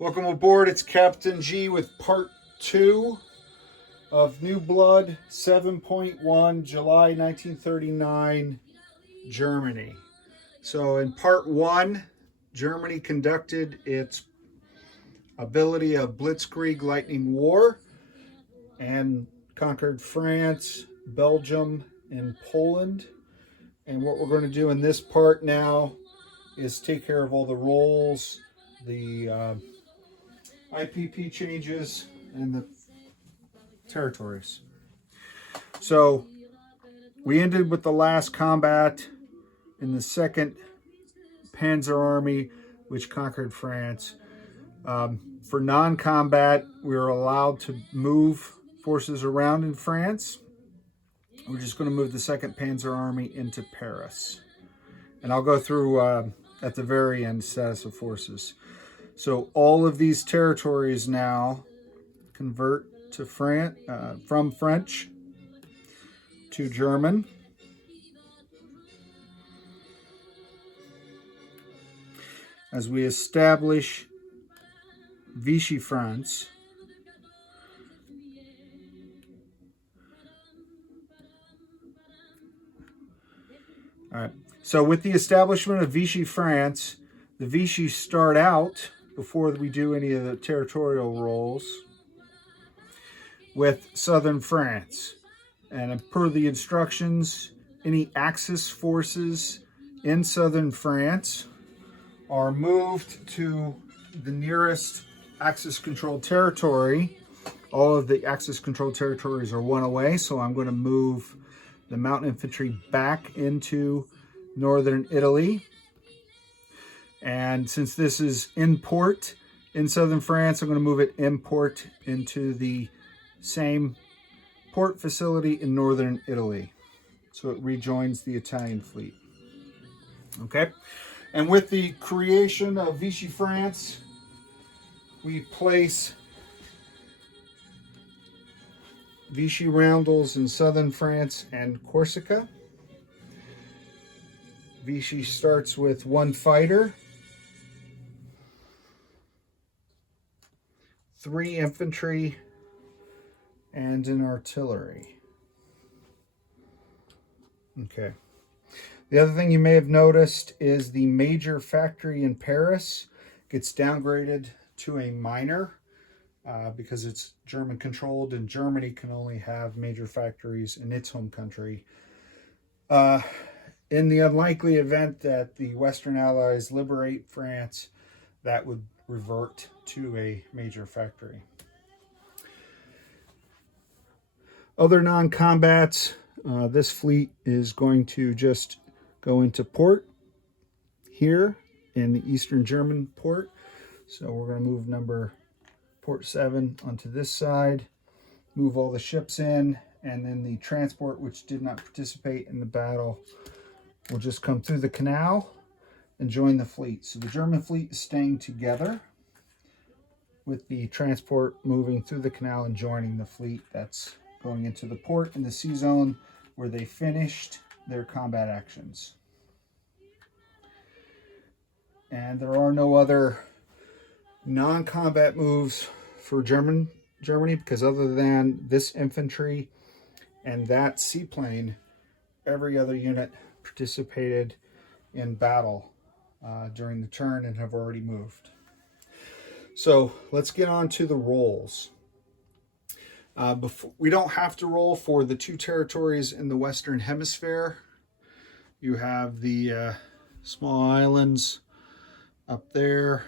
Welcome aboard. It's Captain G with part 2 of Newblood 7.1, July 1939, Germany. So in part 1, Germany conducted its ability of Blitzkrieg Lightning War and conquered France, Belgium, and Poland. And what we're going to do in this part now is take care of all the roles, the IPP changes, and the territories. So we ended with the last combat in the 2nd Panzer Army, which conquered France. For non-combat, we were allowed to move forces around in France. We're just going to move the 2nd Panzer Army into Paris. And I'll go through at the very end status of forces. So all of these territories now convert to from French to German. As we establish Vichy France, all right. So with the establishment of Vichy France, the Vichy start out, before we do any of the territorial roles, with southern France. And per the instructions, any Axis forces in southern France are moved to the nearest Axis-controlled territory. All of the Axis-controlled territories are one away, so I'm going to move the mountain infantry back into northern Italy. And since this is in port in southern France, I'm going to move it in port into the same port facility in northern Italy. So it rejoins the Italian fleet. Okay. And with the creation of Vichy France, we place Vichy roundels in southern France and Corsica. Vichy starts with 1 fighter, 3 infantry, and an artillery. Okay. The other thing you may have noticed is the major factory in Paris gets downgraded to a minor because it's German controlled, and Germany can only have major factories in its home country. In the unlikely event that the Western Allies liberate France, that would revert to a major factory. Other non-combats, this fleet is going to just go into port here in the Eastern German port. So we're going to move port 7 onto this side, move all the ships in, and then the transport, which did not participate in the battle, will just come through the canal and join the fleet. So the German fleet is staying together with the transport moving through the canal and joining the fleet that's going into the port in the sea zone where they finished their combat actions. And there are no other non-combat moves for Germany, because other than this infantry and that seaplane, every other unit participated in battle during the turn and have already moved. So let's get on to the roles. We don't have to roll for the 2 territories in the Western Hemisphere. You have the small islands up there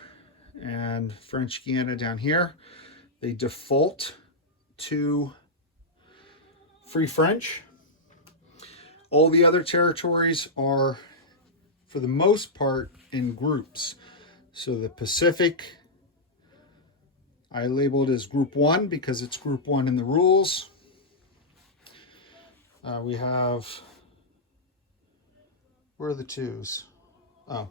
and French Guiana down here. They default to Free French. All the other territories are, for the most part, in groups. So the Pacific, I labeled as Group 1 because it's Group 1 in the rules. We have, where are the 2s? Oh,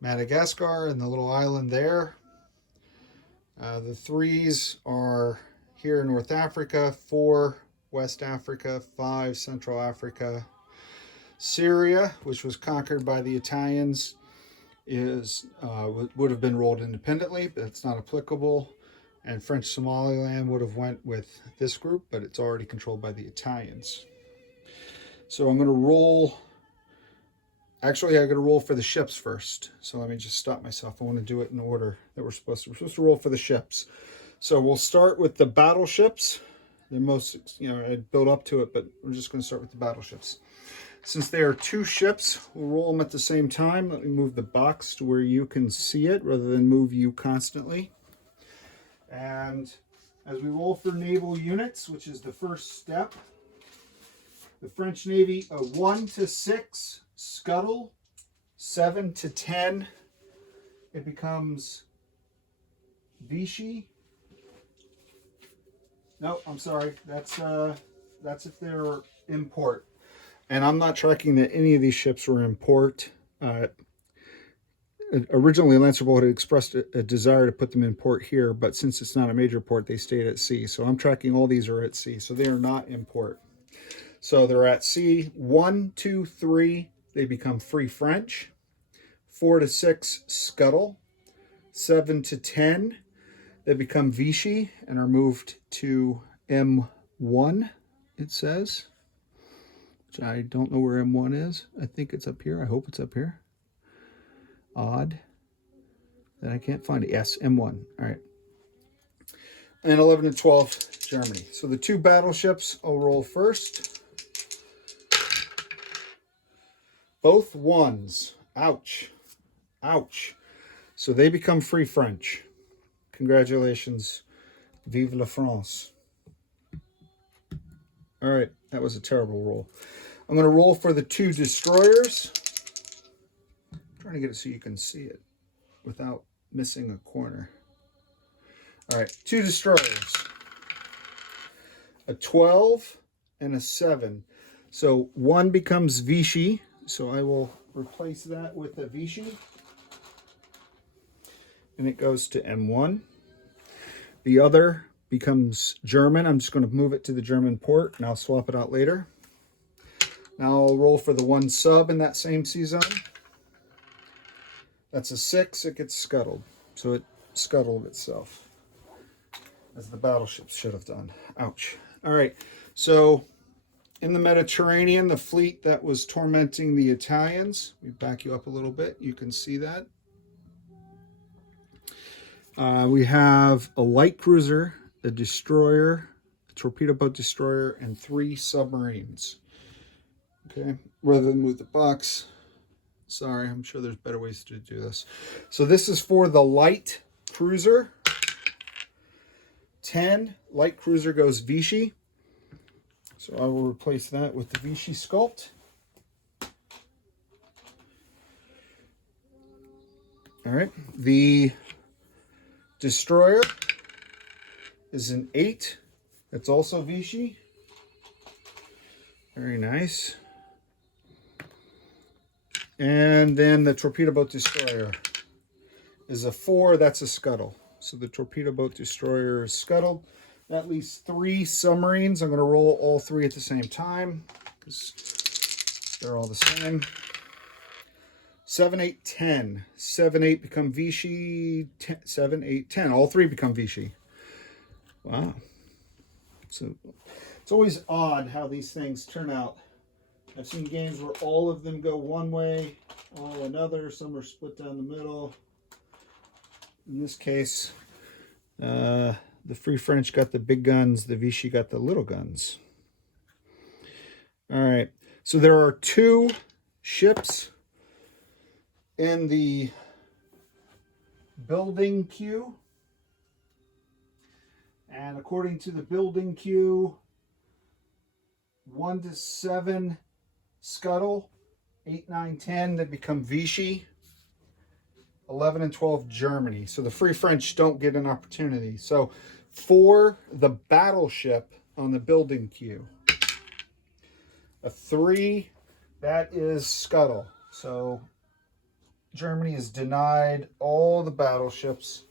Madagascar and the little island there. The 3s are here in North Africa, 4 West Africa, 5 Central Africa. Syria, which was conquered by the Italians is would have been rolled independently, but it's not applicable. And French Somaliland would have went with this group, but it's already controlled by the Italians. So I'm going to roll. Actually, I got to roll for the ships first. So let me just stop myself. I want to do it in order that we're supposed to. We're supposed to roll for the ships. So we'll start with the battleships. They're most, I built up to it, but we're just going to start with the battleships. Since there are 2 ships, we'll roll them at the same time. Let me move the box to where you can see it rather than move you constantly. And as we roll for naval units, which is the first step, the French Navy, a 1 to 6 scuttle, 7 to 10, it becomes Vichy. No, I'm sorry. That's if they're import. And I'm not tracking that any of these ships were import. Originally, Lancerboat had expressed a desire to put them in port here, but since it's not a major port, they stayed at sea. So I'm tracking all these are at sea, so they are not in port. So they're at sea. 1, 2, 3, they become Free French. 4 to 6, scuttle. 7 to 10, they become Vichy and are moved to M1, it says. Which I don't know where M1 is. I think it's up here. I hope it's up here. Odd that I can't find it. Yes, M1. All right. And 11 and 12, Germany. So the 2 battleships, I'll roll first. Both 1s. Ouch. Ouch. So they become Free French. Congratulations. Vive la France. All right. That was a terrible roll. I'm going to roll for the 2 destroyers. I'm trying to get it so you can see it without missing a corner. All right, 2 destroyers. A 12 and a 7. So 1 becomes Vichy. So I will replace that with a Vichy. And it goes to M1. The other becomes German. I'm just going to move it to the German port, and I'll swap it out later. Now I'll roll for the 1 sub in that same sea zone. That's a 6. It gets scuttled. So it scuttled itself, as the battleships should have done. Ouch. All right. So in the Mediterranean, the fleet that was tormenting the Italians, we back you up a little bit. You can see that. We have a light cruiser, a destroyer, a torpedo boat destroyer, and 3 submarines. Okay, rather than move the box. Sorry, I'm sure there's better ways to do this. So this is for the light cruiser. 10, light cruiser goes Vichy. So I will replace that with the Vichy sculpt. All right, the destroyer is an 8. It's also Vichy. Very nice. And then the torpedo boat destroyer is a 4. That's a scuttle. So the torpedo boat destroyer is scuttled. That leaves 3 submarines. I'm going to roll all 3 at the same time because they're all the same. 7, 8, 10. 7, 8 become Vichy. 7, 8, 10. All 3 become Vichy. Wow. So it's always odd how these things turn out. I've seen games where all of them go one way, all another. Some are split down the middle. In this case, the Free French got the big guns. The Vichy got the little guns. All right. So there are 2 ships in the building queue. And according to the building queue, 1 to 7 scuttle, 8, 9, 10 that become Vichy, 11 and 12 Germany. So the Free French don't get an opportunity. So for the battleship on the building queue, a 3, that is scuttle. So Germany is denied all the battleships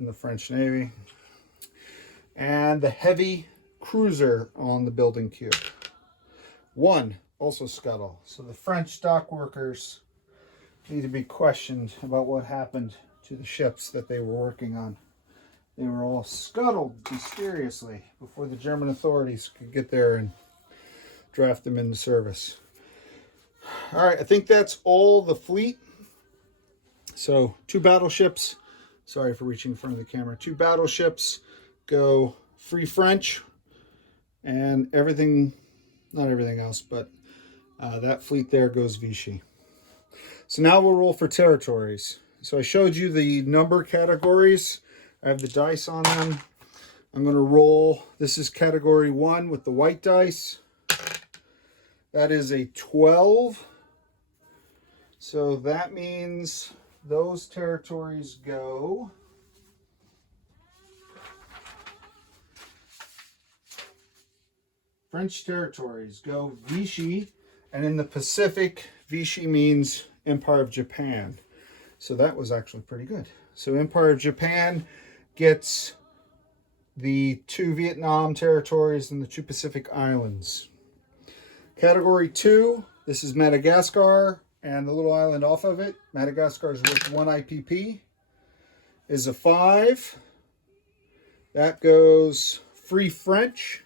in the French Navy. And the heavy cruiser on the building queue, 1, also scuttle. So the French dock workers need to be questioned about what happened to the ships that they were working on. They were all scuttled mysteriously before the German authorities could get there and draft them into service. All right, I think that's all the fleet. So 2 battleships. Sorry for reaching in front of the camera. 2 battleships go Free French, and everything, not everything else, but that fleet there goes Vichy. So now we'll roll for territories. So I showed you the number categories. I have the dice on them. I'm going to roll. This is category 1 with the white dice. That is a 12. So that means those territories go French territories go Vichy, and in the Pacific, Vichy means Empire of Japan. So that was actually pretty good. So Empire of Japan gets the 2 Vietnam territories and the 2 Pacific Islands. Category 2, this is Madagascar and the little island off of it. Madagascar is worth 1 IPP, is a 5. That goes Free French.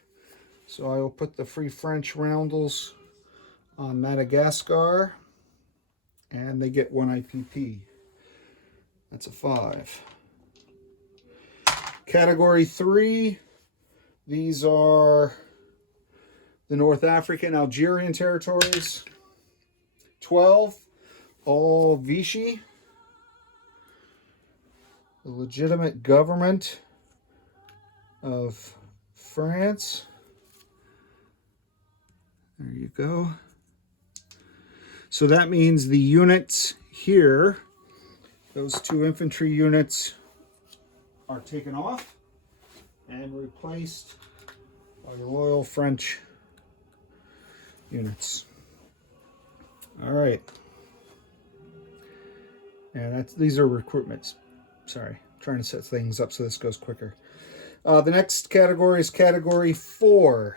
So I will put the Free French roundels on Madagascar, and they get 1 IPP. That's a 5. Category 3, these are the North African Algerian territories. 12, all Vichy. The legitimate government of France. There you go. So that means the units here, those 2 infantry units, are taken off and replaced by loyal French units. All right. And these are recruitments. Sorry, I'm trying to set things up so this goes quicker. The next category is category 4.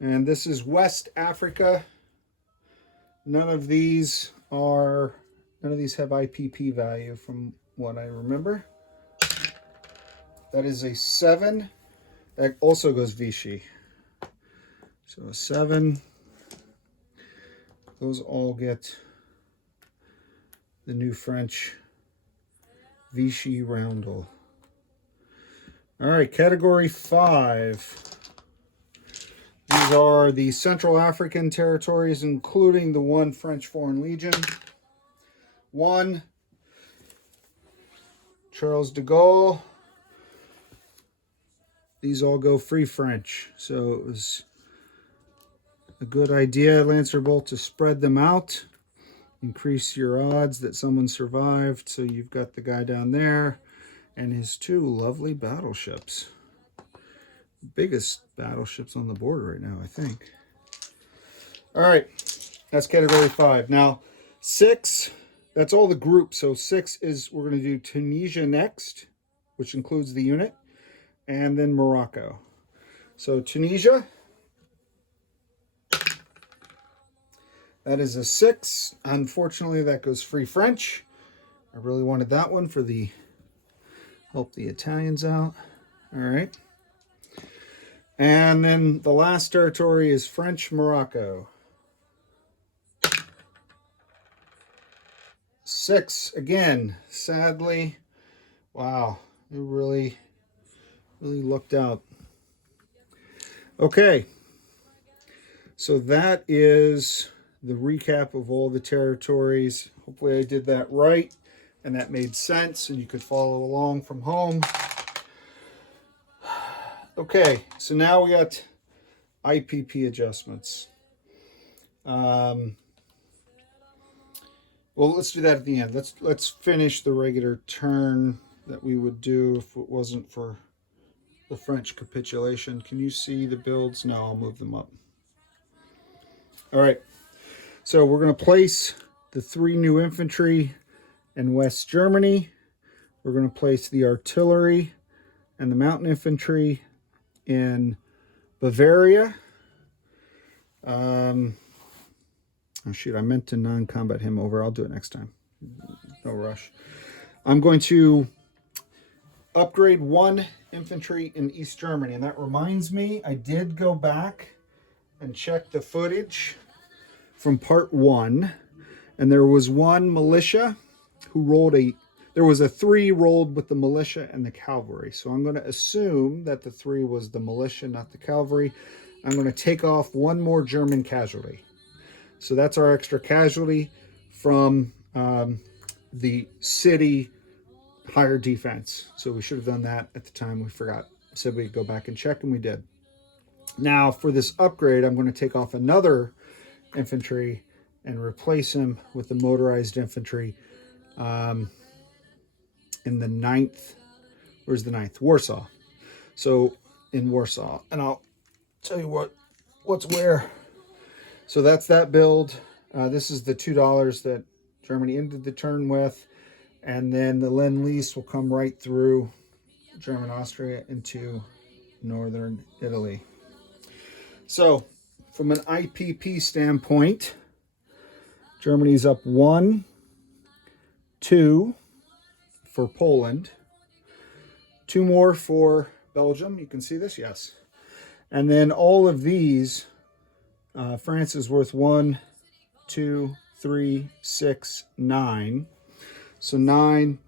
And this is West Africa. None of these have IPP value from what I remember. That is a 7. That also goes Vichy. So a 7. Those all get the new French Vichy roundel. All right, category 5. These are the Central African territories, including the 1 French Foreign Legion. 1, Charles de Gaulle. These all go Free French. So it was a good idea, Lancer Bolt, to spread them out. Increase your odds that someone survived. So you've got the guy down there and his 2 lovely battleships. Biggest battleships on the board right now, I think. All right, that's category 5. Now 6, that's all the groups. So 6 is, we're going to do Tunisia next, which includes the unit, and then Morocco. So Tunisia, that is a 6. Unfortunately, that goes Free French. I really wanted that one for the help the Italians out. All right. And then the last territory is French Morocco. 6 again, sadly. Wow, it really looked out. Okay, so that is the recap of all the territories. Hopefully I did that right and that made sense and you could follow along from home. Okay, so now we got IPP adjustments. Well, let's do that at the end. Let's finish the regular turn that we would do if it wasn't for the French capitulation. Can you see the builds? No, I'll move them up. All right, so we're going to place the 3 new infantry in West Germany. We're going to place the artillery and the mountain infantry in Bavaria. Oh shoot, I meant to non-combat him over. I'll do it next time. no rush. I'm going to upgrade 1 infantry in East Germany. And that reminds me, I did go back and check the footage from part 1. And there was 1 militia who rolled there was a 3 rolled with the militia and the cavalry. So I'm going to assume that the 3 was the militia, not the cavalry. I'm going to take off 1 more German casualty. So that's our extra casualty from the city higher defense. So we should have done that at the time. We forgot. Said we'd go back and check, and we did. Now for this upgrade, I'm going to take off another infantry and replace him with the motorized infantry in the 9th. Where's the 9th? Warsaw. So in Warsaw. And I'll tell you what's where. So that's that build. This is the $2 that Germany ended the turn with. And then the Lend-Lease will come right through German Austria into northern Italy. So from an IPP standpoint, Germany's up 1, 2 for Poland, 2 more for Belgium. You can see this, yes. And then all of these, France is worth 1, 2, 3, 6, 9. So 9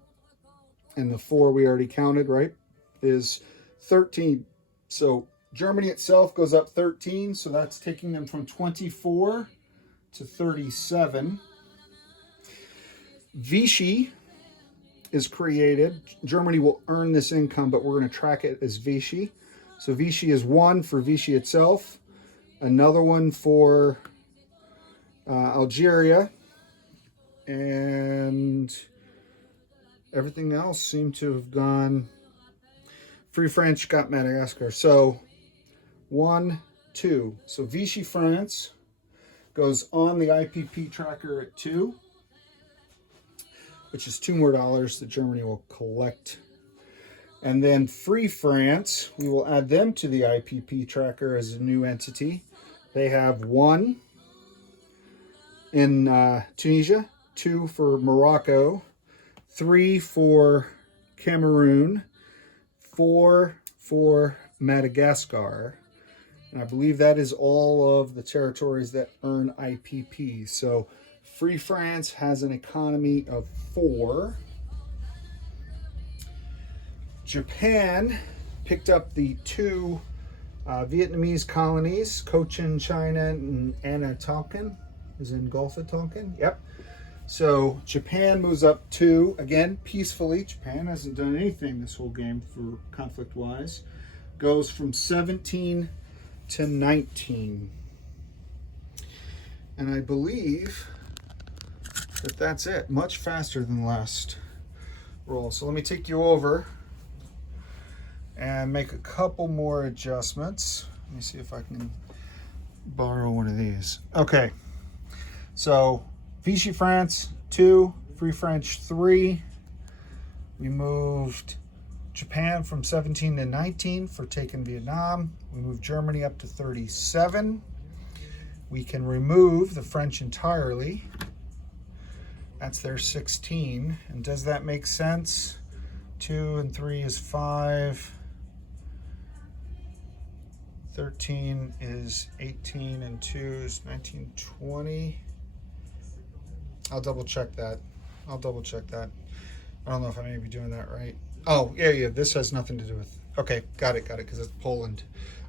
and the 4 we already counted, right, is 13. So Germany itself goes up 13. So that's taking them from 24 to 37. Vichy is created. Germany will earn this income, but we're going to track it as Vichy. So Vichy is 1 for Vichy itself. Another one for Algeria. And everything else seemed to have gone. Free France got Madagascar. So 1, 2. So Vichy France goes on the IPP tracker at 2, which is $2 more that Germany will collect. And then Free France, we will add them to the IPP tracker as a new entity. They have 1 in Tunisia, 2 for Morocco, 3 for Cameroon, 4 for Madagascar. And I believe that is all of the territories that earn IPP. So Free France has an economy of 4. Japan picked up the 2 Vietnamese colonies, Cochin, China, and Anatonkin. Is in Gulf of Tonkin. Yep. So Japan moves up 2, again, peacefully. Japan hasn't done anything this whole game for conflict-wise. Goes from 17 to 19. And I believe that that's it. Much faster than the last roll. So let me take you over and make a couple more adjustments. Let me see if I can borrow one of these. Okay. So Vichy France 2, Free French 3. We moved Japan from 17 to 19 for taking Vietnam. We moved Germany up to 37. We can remove the French entirely. That's their 16. And does that make sense? 2 and 3 is 5. 13 is 18 and 2 is 19, 20. I'll double check that. I don't know if I may be doing that right. Oh, yeah, this has nothing to do with. Okay, got it, because it's Poland.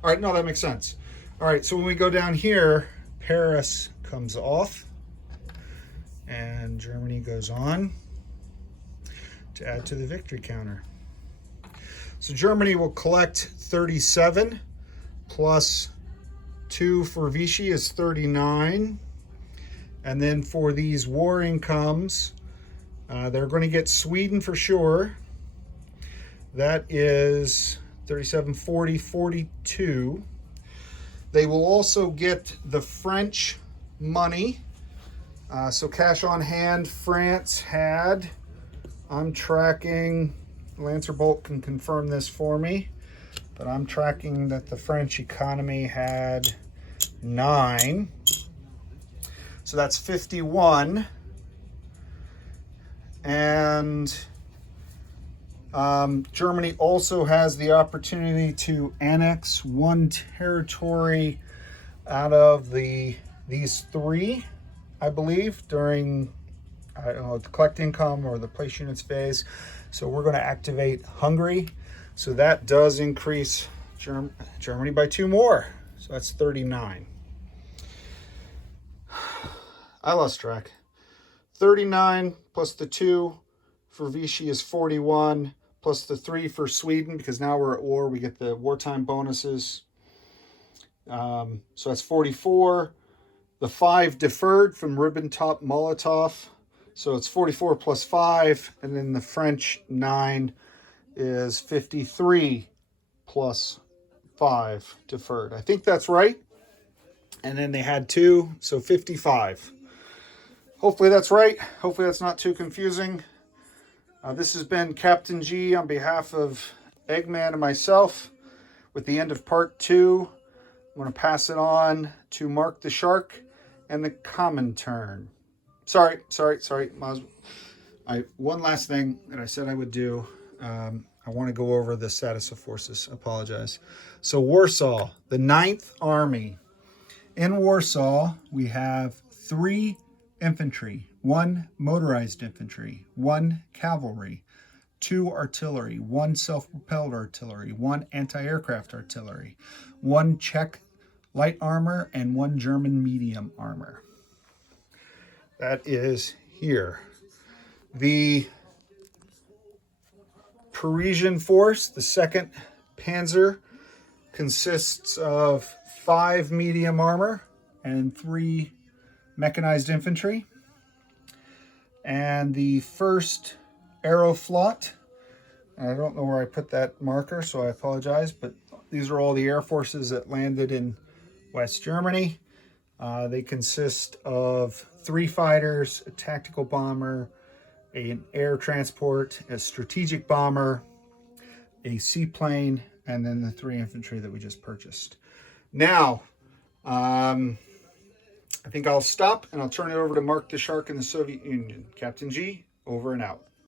All right, no, that makes sense. All right, so when we go down here, Paris comes off, and Germany goes on to add to the victory counter. So Germany will collect 37, plus 2 for Vichy is 39. And then for these war incomes, they're going to get Sweden for sure. That is 37, 40, 42. They will also get the French money. So cash on hand, France had, I'm tracking, Lancer Bolt can confirm this for me, but I'm tracking that the French economy had 9. So that's 51. And Germany also has the opportunity to annex one territory out of these three, I believe, during, I don't know, the collect income or the place units phase. So we're going to activate Hungary. So that does increase Germany by 2 more. So that's 39. I lost track. 39 plus the 2 for Vichy is 41, plus the 3 for Sweden, because now we're at war. We get the wartime bonuses. So that's 44. The 5 deferred from Ribbentrop-Molotov. So it's 44 plus 5. And then the French 9 is 53 plus 5 deferred. I think that's right. And then they had 2, so 55. Hopefully that's right. Hopefully that's not too confusing. This has been Captain G on behalf of Eggman and myself with the end of part 2. I'm going to pass it on to Mark the Shark and the Comintern. Sorry. One last thing that I said I would do. I want to go over the status of forces. Apologize. So Warsaw, the 9th Army. In Warsaw, we have 3 infantry, 1 motorized infantry, 1 cavalry, 2 artillery, 1 self-propelled artillery, 1 anti-aircraft artillery, 1 Czech light armor, and 1 German medium armor. That is here. The Parisian force, the 2nd Panzer, consists of 5 medium armor and 3 mechanized infantry. And the 1st Aeroflot, I don't know where I put that marker, so I apologize, but these are all the air forces that landed in West Germany. They consist of 3 fighters, a tactical bomber, an air transport, a strategic bomber, a seaplane, and then the 3 infantry that we just purchased. Now, I think I'll stop and I'll turn it over to Mark the Shark in the Soviet Union. Captain G, over and out.